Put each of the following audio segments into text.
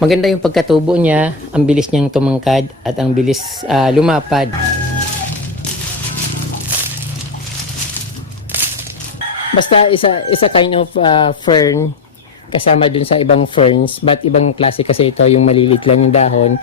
Maganda yung pagkatubo niya, ang bilis niyang tumangkad at ang bilis lumapad. Basta isa kind of fern kasama dun sa ibang ferns, but ibang klase kasi ito, yung malilit lang yung dahon.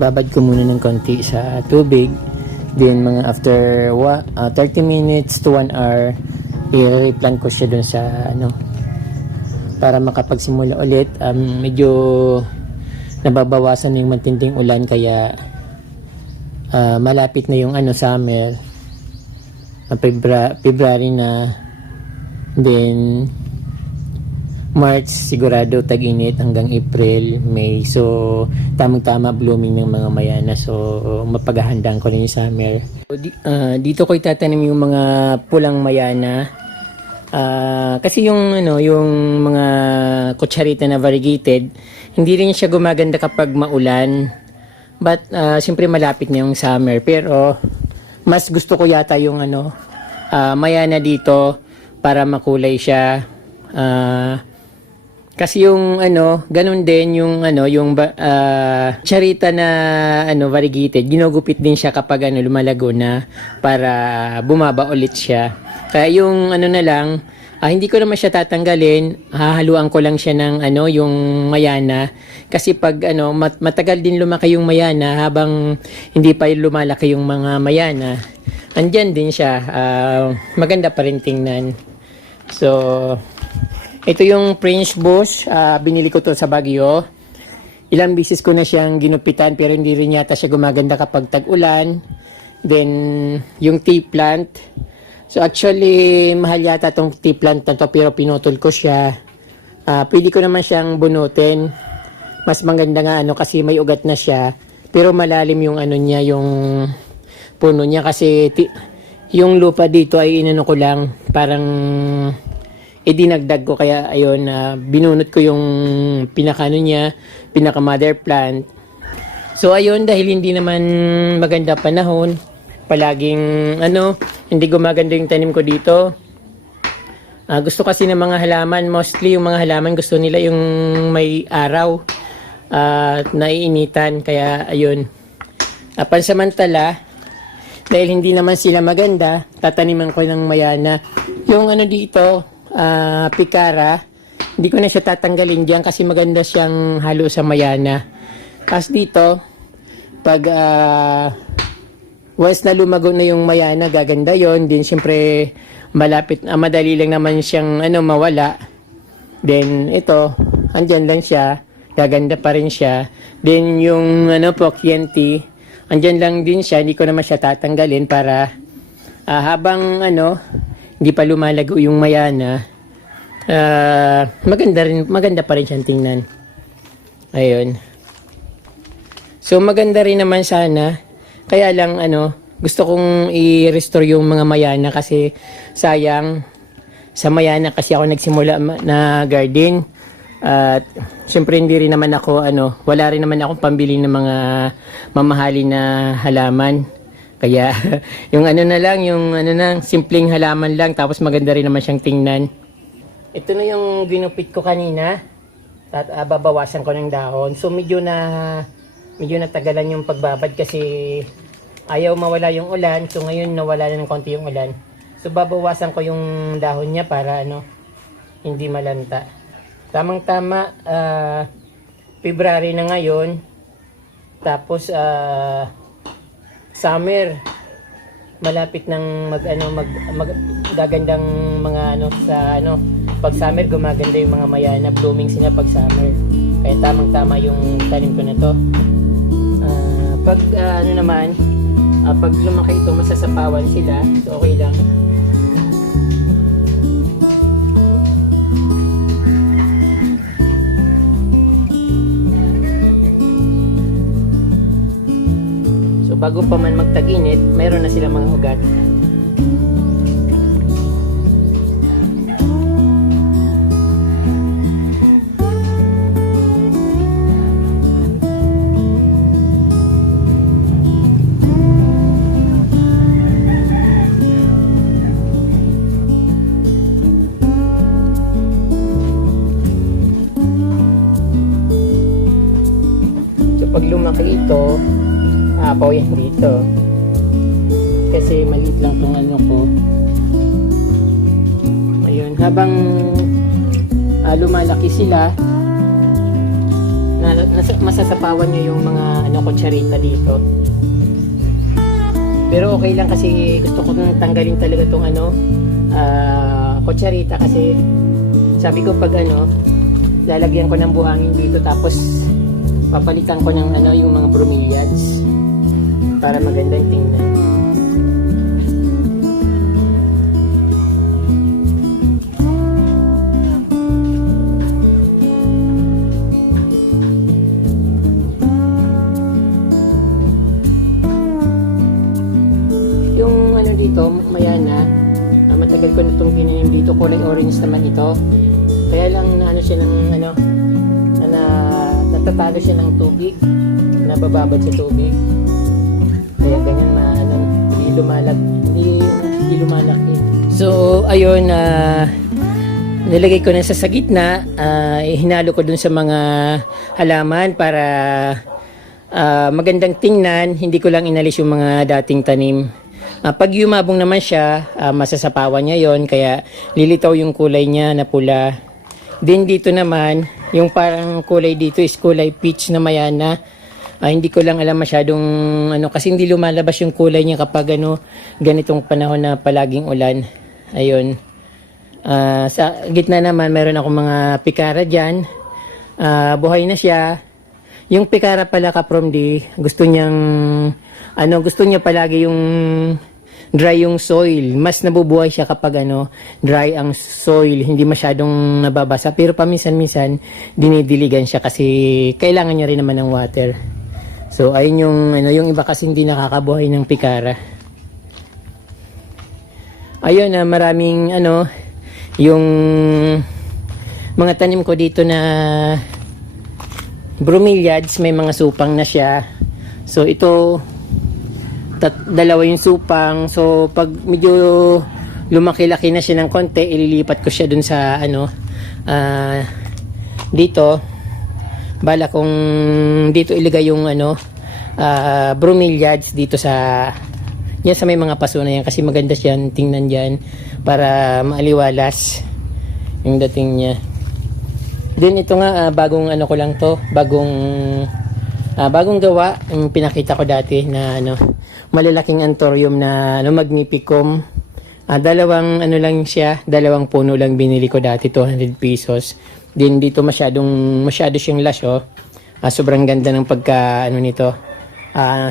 Babad ko muna ng konti sa tubig, then mga after 30 minutes to 1 hour i-replant ko siya dun sa para makapagsimula ulit. Medyo nababawasan na yung matinding ulan, kaya malapit na yung summer, February na, then March sigurado tag-init hanggang April, May. So tamang-tama blooming ng mga mayana. So mapaghahandaan ko rin yung summer. Dito ko itatanim yung mga pulang mayana. Kasi yung mga kutsarita na variegated, hindi rin siya gumaganda kapag maulan. But siyempre malapit na yung summer. Pero mas gusto ko yata yung mayana dito para makulay siya. Kasi yung ganun din yung charita na variegated, ginugupit din siya kapag lumalago na para bumaba ulit siya. Kaya yung na lang, hindi ko naman siya tatanggalin, hahaluan ko lang siya ng yung mayana. Kasi pag matagal din lumaki yung mayana habang hindi pa lumalaki yung mga mayana, andyan din siya, maganda pa rin tingnan. So ito yung French bush, binili ko to sa Baguio. Ilang bisis ko na siyang ginupitan pero hindi rin yata siya gumaganda kapag tag-ulan. Then yung tea plant. So actually mahal yata tong tea plant na to pero pinutol ko siya. Pwede ko naman siyang bunutin. Mas maganda nga kasi may ugat na siya. Pero malalim yung niya, yung puno niya kasi yung lupa dito ay inano ko lang, parang dinagdag ko, kaya ayun, binunot ko yung pinaka mother plant. So ayun, dahil hindi naman maganda panahon, palaging hindi gumaganda yung tanim ko dito. Gusto kasi ng mga halaman, mostly yung mga halaman gusto nila yung may araw at naiinitan, kaya ayun. Pansamantala, dahil hindi naman sila maganda, tataniman ko ng mayana. Yung dito, pikara, hindi ko na siya tatanggalin dyan kasi maganda siyang halo sa mayana. Tapos dito, pag once na lumago na yung mayana, gaganda yon. Din siyempre malapit, madali lang naman siyang mawala. Then ito, andyan lang siya, gaganda pa rin siya. Then yung Pochianti, andyan lang din siya, hindi ko naman siya tatanggalin para habang hindi pa lumalago yung mayana, maganda pa rin siyang tingnan. Ayun. So maganda rin naman sana Kaya lang gusto kong i-restore yung mga mayana kasi sayang sa mayana kasi ako nagsimula na garden. At syempre hindi rin naman ako wala rin naman akong pambili ng mga mamahalin na halaman. Kaya yung na lang, yung na simpleng halaman lang tapos maganda rin naman siyang tingnan. Ito na yung ginupit ko kanina. At babawasan ko ng dahon. So medyo natagalan yung pagbabad kasi ayaw mawala yung ulan. So ngayon nawala na ng konti yung ulan. So babawasan ko yung dahon niya para hindi malanta. Tamang-tama February na ngayon. Tapos summer. Malapit ng gagandang mga sa pag summer gumaganda yung mga mayana, blooming sila pag summer. Kaya tamang-tama yung tanim ko na to. Pag naman pag lumaki ito masasapawan sila, so okay lang. So bago pa man magtag-init, mayroon na silang mga ugat. Pag lumaki ito, apaw yan dito. Kasi maliit lang itong ko. Ayun, habang lumalaki sila, masasapawan nyo yung mga kutsarita dito. Pero okay lang kasi gusto ko nang tanggalin talaga itong kutsarita kasi sabi ko pag lalagyan ko ng buhangin dito tapos papalitan ko ng yung mga bromeliads para magandang tingnan. Yung dito, mayana, matagal ko na itong tinanim dito, kulay orange naman ito. Kaya lang siya ng natatalo siya ng tubig, nabababad sa tubig. Kaya ganyan hindi lumalaki. So ayun, nilagay ko na sa gitna, hinalo ko dun sa mga halaman para magandang tingnan. Hindi ko lang inalis yung mga dating tanim. Pag yumabong naman siya, masasapawan niya yon, kaya lilitaw yung kulay niya na pula. Din dito naman, yung parang kulay dito is kulay peach na mayana. Hindi ko lang alam masyadong kasi hindi lumalabas yung kulay niya kapag ganitong panahon na palaging ulan. Ayun. Sa gitna naman meron akong mga pikara diyan. Buhay na siya. Yung pikara pala gusto niya palagi yung dry yung soil. Mas nabubuhay siya kapag dry ang soil, hindi masyadong nababasa. Pero paminsan-minsan dinidiligan siya kasi kailangan niya rin naman ng water. So ayun yung iba kasi hindi nakakabuhay ng pikara. Ayun, maraming yung mga tanim ko dito na bromeliads, may mga supang na siya. So ito dalawa yung supang. So pag medyo lumaki-laki na siya ng konti, ililipat ko siya dun sa dito. Bala kung dito ilagay yung bromeliads dito sa may mga paso na yan kasi maganda siya tingnan diyan para maaliwalas yung dating niya. Then ito nga bagong ko lang to, bagong gawa, yung pinakita ko dati na malalaking anthurium na magnificum. Dalawang dalawang puno lang binili ko dati, 200 pesos. Din dito masyado siyang lash, sobrang ganda ng pagka nito.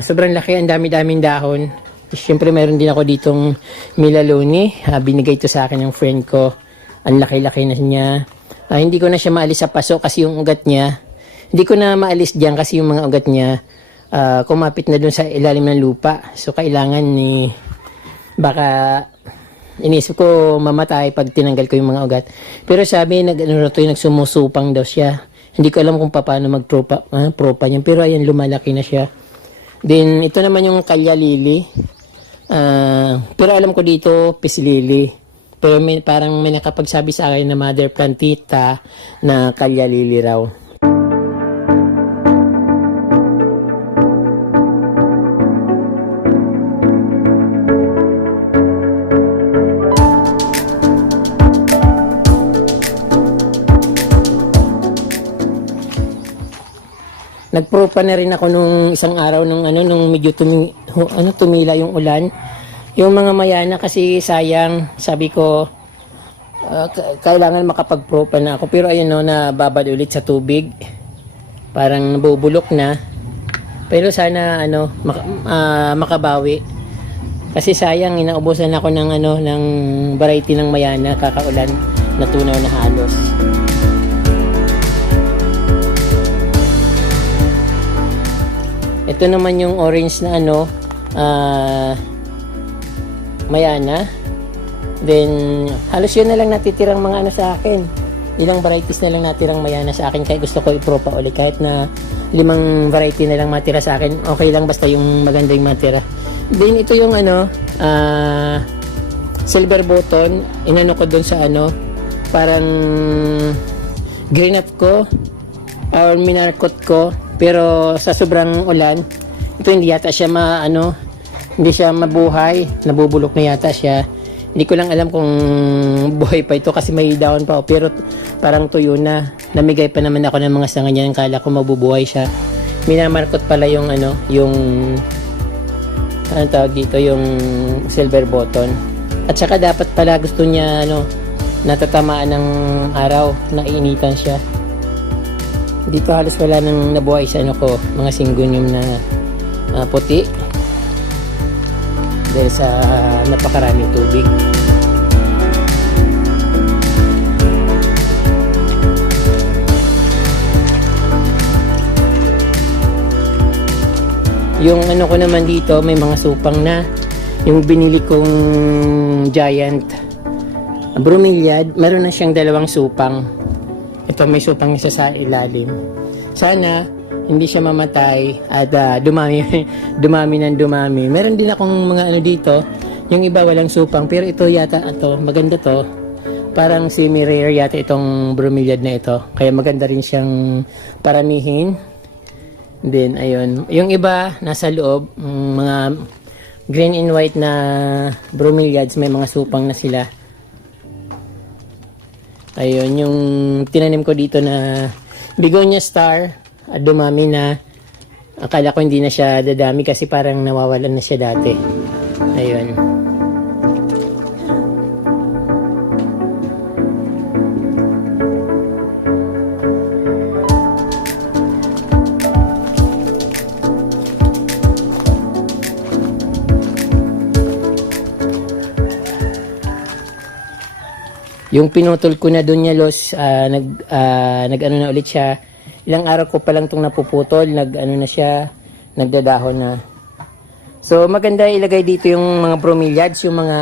Sobrang laki, ang dami-daming dahon. Siyempre meron din ako ditong Milaloni, binigay ito sa akin ng friend ko. Ang laki-laki na niya. Hindi ko na siya maalis sa paso kasi yung ugat niya. Hindi ko na maalis diyan kasi yung mga ugat niya kumapit na dun sa ilalim ng lupa. So kailangan ni baka inisip ko mamatay pag tinanggal ko yung mga ugat. Pero sabi nagsumusupang daw siya. Hindi ko alam kung paano propa niya. Pero ayan, lumalaki na siya. Then ito naman yung kalya lily. Pero alam ko dito peace lily. Pero parang may nakapagsabi sa akin na mother plantita na kalya lily raw. Nagpropa na rin ako nung isang araw nung medyo tumila yung ulan. Yung mga mayana kasi sayang, sabi ko kailangan makapagpropa na ako. Pero ayun nababad ulit sa tubig. Parang nabubulok na. Pero sana makabawi. Kasi sayang inaubusan ako ng variety ng mayana kakaulan na tunaw na halos. Ito naman yung orange na mayana. Then halos yun na lang natitirang mga sa akin. Ilang varieties na lang natirang mayana sa akin, kaya gusto ko ipropa ulit. Kahit na 5 variety na lang matira sa akin, okay lang basta yung maganda yung matira. Then ito yung silver button. Inano ko dun sa parang grenade ko or minarkot ko. Pero sa sobrang ulan, ito hindi yata siya hindi siya mabuhay. Nabubulok na yata siya. Hindi ko lang alam kung buhay pa ito kasi may daon pa. Pero parang tuyo na. Namigay pa naman ako ng mga sanga niya. Kala ko mabubuhay siya. Minamarkot pala yung tawag dito, yung silver button. At saka dapat pala gusto niya natatamaan ng araw, naiinitan siya. Dito halos wala nang nabuhay sa mga syngonium na puti dahil sa napakaraming tubig. Yung ko naman dito, may mga supang na. Yung binili kong giant bromeliad, meron na siyang 2 supang. Ito may supang isa sa ilalim. Sana hindi siya mamatay at dumami ng dumami. Meron din akong mga dito. Yung iba walang supang, pero ito yata maganda to. Parang semi-rare yata itong bromeliad na ito. Kaya maganda rin siyang paramihin. Then ayun, yung iba nasa loob, mga green and white na bromeliads, may mga supang na sila. Ayun, yung tinanim ko dito na begonia star, dumami na. Akala ko hindi na siya dadami kasi parang nawawalan na siya dati. Ayun. Yung pinutol ko na doon niya nag-ano na ulit siya. Ilang araw ko pa lang itong napuputol, na siya, nagdadahon na. So maganda ilagay dito yung mga bromeliads, yung mga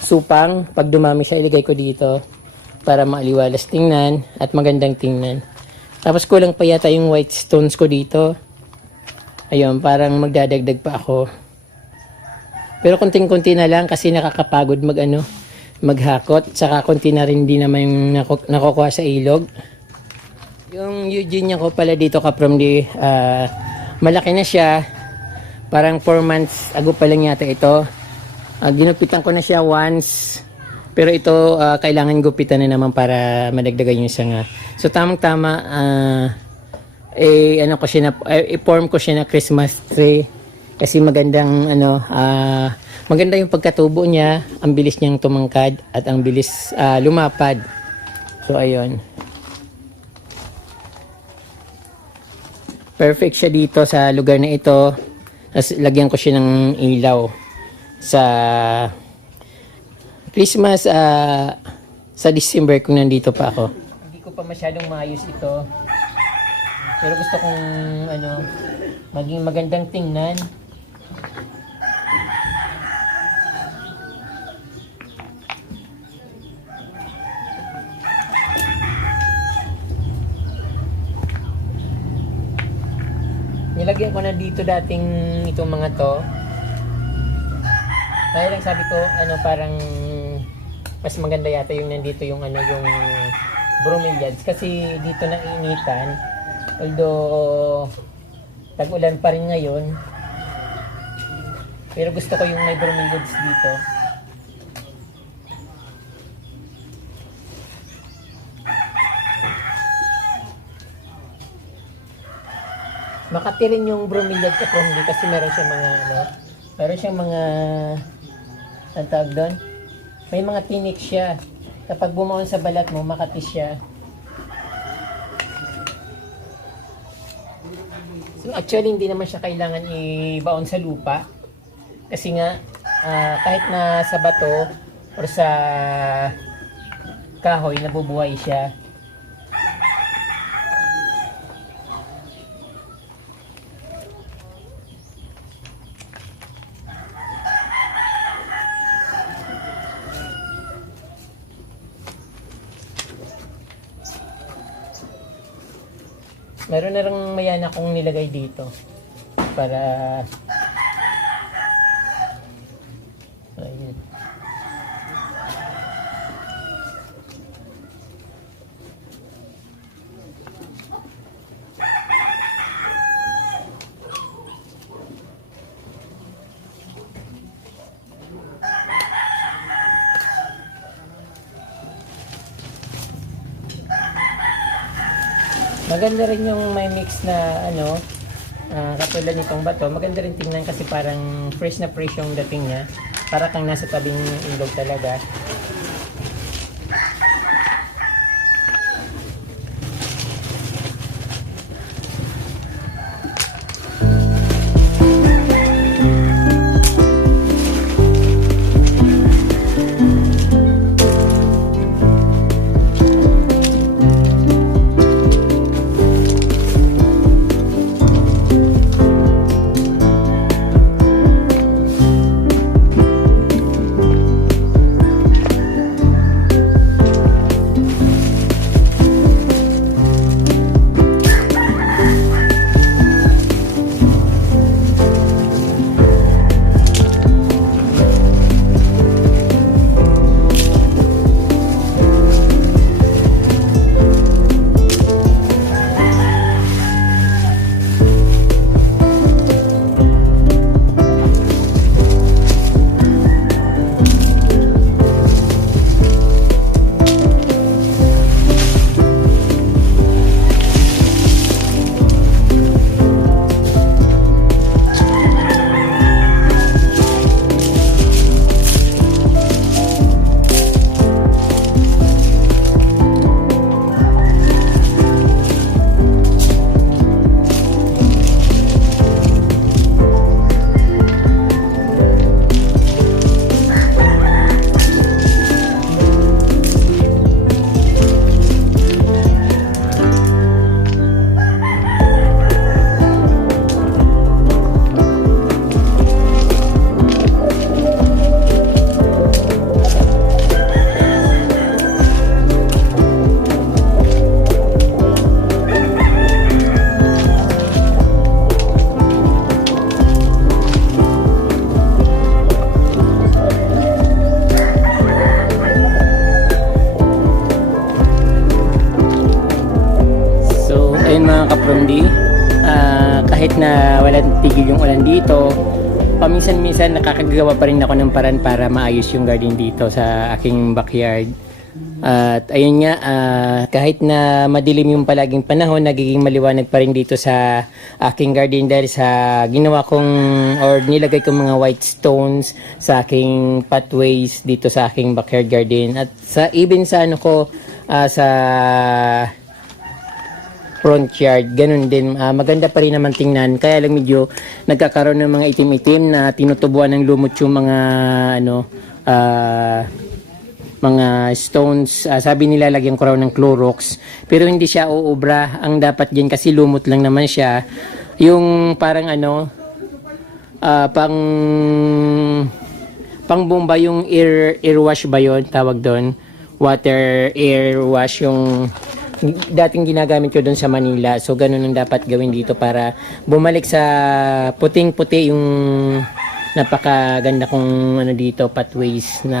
supang. Pag dumami siya, ilagay ko dito para maaliwalas tingnan at magandang tingnan. Tapos kulang pa yata yung white stones ko dito. Ayun, parang magdadagdag pa ako. Pero konting-konti na lang kasi nakakapagod maghakot. Saka konti na rin din naman yung nakukuha sa ilog. Yung Eugenia ko pala dito malaki na siya. Parang 4 months ago pa lang yata ito. Ginupitan ko na siya once. Pero ito kailangan gupitan na naman para madagdagan yung sanga. So tamang-tama i-form ko siya na Christmas tree. Kasi magandang maganda yung pagkatubo niya, ang bilis niyang tumangkad at ang bilis lumapad. So ayun. Perfect siya dito sa lugar na ito. Tapos lagyan ko siya ng ilaw sa Christmas sa December kung nandito pa ako. Hindi ko pa masyadong maayos ito. Pero gusto kong ano, maging magandang tingnan. Nilagyan ko na dito dating itong mga to. Kaya lang sabi ko, ano, parang mas maganda yata yung nandito yung ano, yung bromeliads kasi dito na initan. Although tag-ulan pa rin ngayon. Pero gusto ko yung may bromeliads dito. Makati rin yung bromeliad sa Promdi kasi meron siyang mga ano, meron siyang mga ang tawag doon, may mga tinik siya. Kapag bumaon sa balat mo, makati siya. So actually hindi naman siya kailangan ibaon sa lupa kasi nga kahit na sa bato or sa kahoy nabubuhay siya. Meron na rin mayan akong nilagay dito para ayun. Maganda rin yung may mix na ano, katulad nitong bato. Maganda rin tingnan kasi parang fresh na fresh yung dating niya. Para kang nasa tabing ilog talaga. Ayun mga kapromdi, kahit na walang tigil yung ulan dito, paminsan-minsan nakakagawa pa rin ako ng paraan para maayos yung garden dito sa aking backyard. At ayun nga, kahit na madilim yung palaging panahon, nagiging maliwanag pa rin dito sa aking garden dahil sa ginawa kong or nilagay kong mga white stones sa aking pathways dito sa aking backyard garden. At sa even sa ano ko, sa front yard, ganun din. Maganda pa rin naman tingnan, kaya lang medyo nagkakaroon ng mga itim-itim na tinutubuan ng lumot yung mga ano, mga stones. Sabi nila lagyan ko raw ng Clorox, pero hindi siya uubra. Ang dapat diyan kasi lumot lang naman siya. Yung parang ano, pang bomba, yung air wash ba yon tawag doon? Water air wash yung dating ginagamit ko doon sa Manila. So ganun ang dapat gawin dito para bumalik sa puting-puti yung napakaganda kong ano dito, pathways na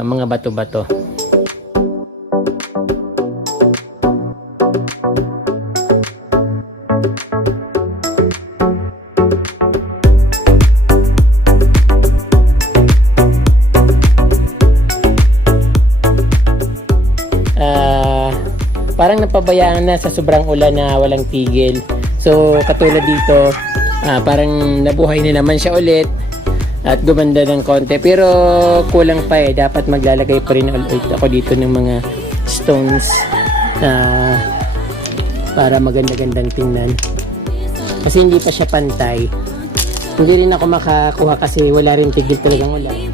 mga bato-bato. Parang napabayaan na sa sobrang ulan na walang tigil. So katulad dito, parang nabuhay na naman siya ulit at gumanda ng konti, pero kulang pa eh. Dapat maglalagay pa rin ulit ako dito ng mga stones para maganda-gandang tingnan, kasi hindi pa siya pantay. Hindi rin ako makakuha kasi wala rin tigil talagang ulan.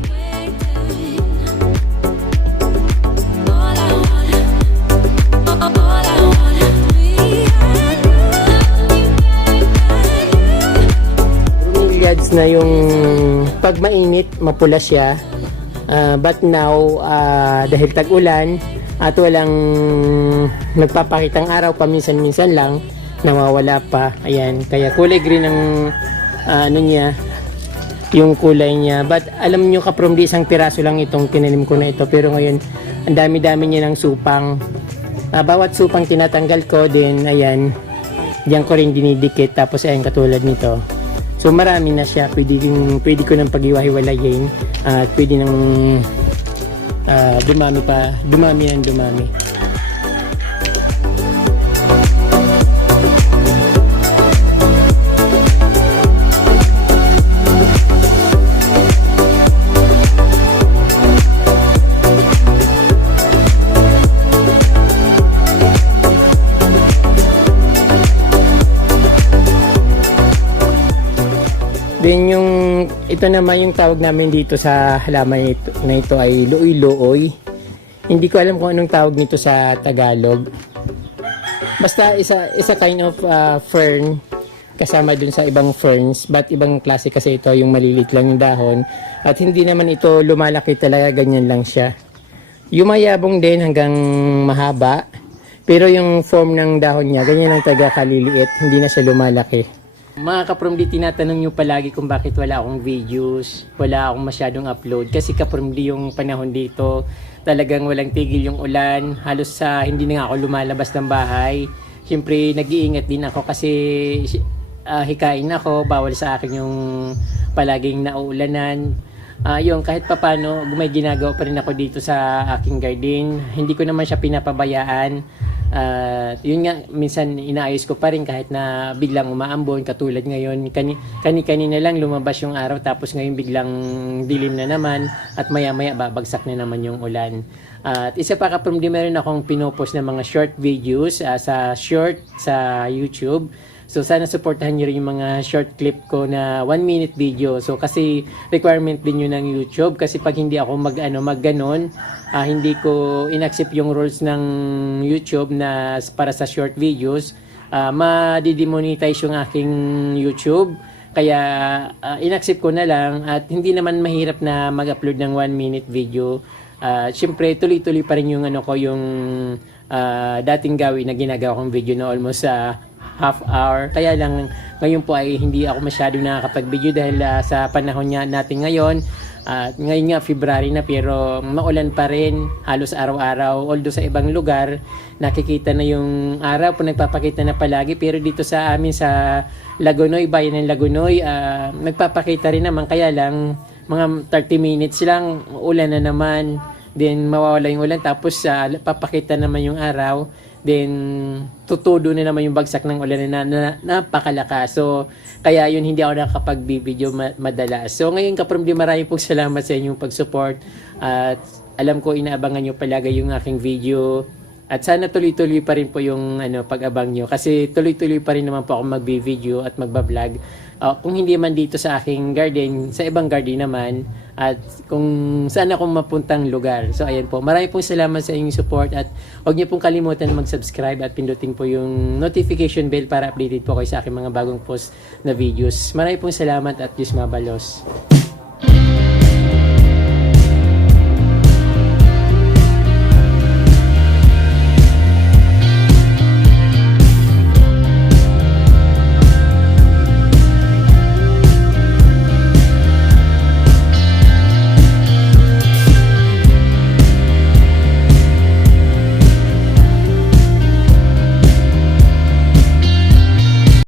Na yung pag mainit mapula siya, but now dahil tag-ulan at walang nagpapakitang araw, paminsan-minsan lang nawawala pa, ayan, kaya kulay green ang ano niya, yung kulay niya. But alam nyo ka-promdi, isang piraso lang itong tinanim ko na ito, pero ngayon ang dami-dami niya ng supang. Bawat supang tinatanggal ko din, ayan, diyan ko rin dinidikit, tapos ayan katulad nito. So marami na siya, pwede ko nang pag-iwahiwalayin at pwede nang dumami. Then yung ito naman yung tawag namin dito sa halaman na ito ay looy-looy. Hindi ko alam kung anong tawag nito sa Tagalog. Basta isa kind of fern kasama dun sa ibang ferns, but ibang klase kasi ito, yung malilit lang yung dahon at hindi naman ito lumalaki talaga, ganyan lang siya. Yumayabong din hanggang mahaba, pero yung form ng dahon niya ganyan lang talaga kaliliit, hindi na siya lumalaki. Mga kapromdi, tinatanong nyo palagi kung bakit wala akong videos, wala akong masyadong upload. Kasi kapromdi, yung panahon dito, talagang walang tigil yung ulan. Halos hindi na nga ako lumalabas ng bahay. Siyempre, nag-iingat din ako kasi hikain ako, bawal sa akin yung palaging nauulanan. Yung kahit papano, may ginagawa pa rin ako dito sa aking garden. Hindi ko naman siya pinapabayaan. Yun nga, minsan inaayos ko pa rin kahit na biglang umaambon, katulad ngayon, kanina lang lumabas yung araw, tapos ngayon biglang dilim na naman at maya maya babagsak na naman yung ulan. At isa pa kapromdi, meron akong pinopost na mga short videos sa YouTube. So sana supportahan nyo rin yung mga short clip ko na 1 minute video. So kasi requirement din yun ng YouTube, kasi pag hindi ako magganon, hindi ko inaccept yung rules ng YouTube na para sa short videos, madidemonetize yung aking YouTube. Kaya inaccept ko na lang, at hindi naman mahirap na mag-upload ng 1 minute video. Siyempre tuloy-tuloy pa rin yung yung dating gawin na ginagawa kong video na almost half hour. Kaya lang ngayon po ay hindi ako masyadong nakakapag-video dahil sa panahon natin ngayon. Ngayon nga February na, pero maulan pa rin halos araw-araw. Although sa ibang lugar nakikita na yung araw po, nagpapakita na palagi, pero dito sa amin sa Lagunoy, bayan ng Lagunoy, nagpapakita rin naman, kaya lang mga 30 minutes lang ulan na naman, then mawawala yung ulan, tapos papakita naman yung araw, then tutudo na naman yung bagsak ng ulan na napakalakas. So kaya yun, hindi ako nakakapag-video madalas. So ngayon kapromdi, maraming pong salamat sa inyong pag-support, at alam ko inaabangan nyo palagi yung aking video, at sana tuloy-tuloy pa rin po yung pag-abang nyo, kasi tuloy-tuloy pa rin naman po ako mag-video at magba-vlog. Kung hindi man dito sa aking garden, sa ibang garden naman, at kung saan akong mapuntang lugar. So ayan po, marami pong salamat sa inyong support at huwag niyo pong kalimutan na mag-subscribe at pindutin po yung notification bell para updated po kayo sa aking mga bagong post na videos. Marami pong salamat at Diyos mabalos.